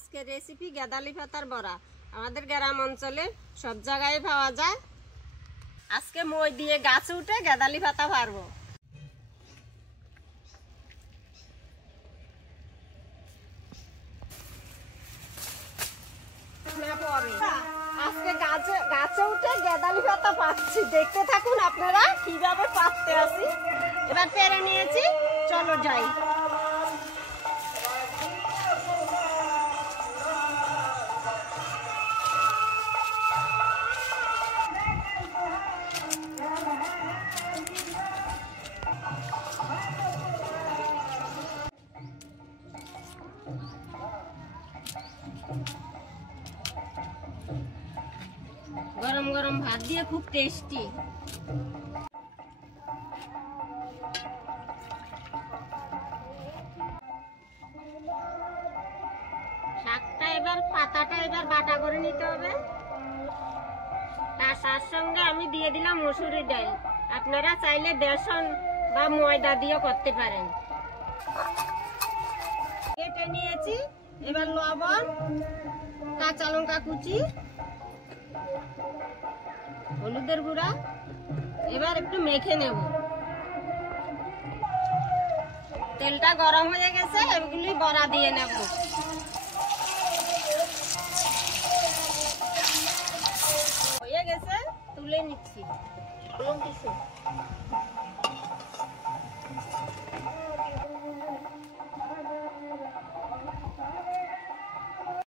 আজকে রেসিপি গাঁদালি পাতার বড়া। আমাদের গ্রাম অঞ্চলে সব জায়গায় পাওয়া যায়। আজকে মই দিয়ে গাছে উঠে গাঁদালি পাতা পারবো। আজকে গাছে উঠে গাঁদালি পাতা পাচ্ছি, দেখতে থাকুন আপনারা কিভাবে পাততে আসি। এবার পেরে নিয়েছি, চলো যাই। গরম গরম ভাত দিয়ে খুব টেস্টি। শাকটা পাতাটা বাটা করে নিতে হবে। তার সঙ্গে আমি দিয়ে দিলাম মসুরি ডাল। আপনারা চাইলে বেসন বা ময়দা দিয়ে করতে পারেন। কেটে নিয়েছি, এবার লবণ, কাঁচা লঙ্কা কুচি, হলুদের গুঁড়া, এবার একটু মেখে নেব। তেলটা গরম হয়ে গেছে, এগুলি বড়া দিয়ে নেব। হয়ে গেছে, তুলে নিচ্ছি।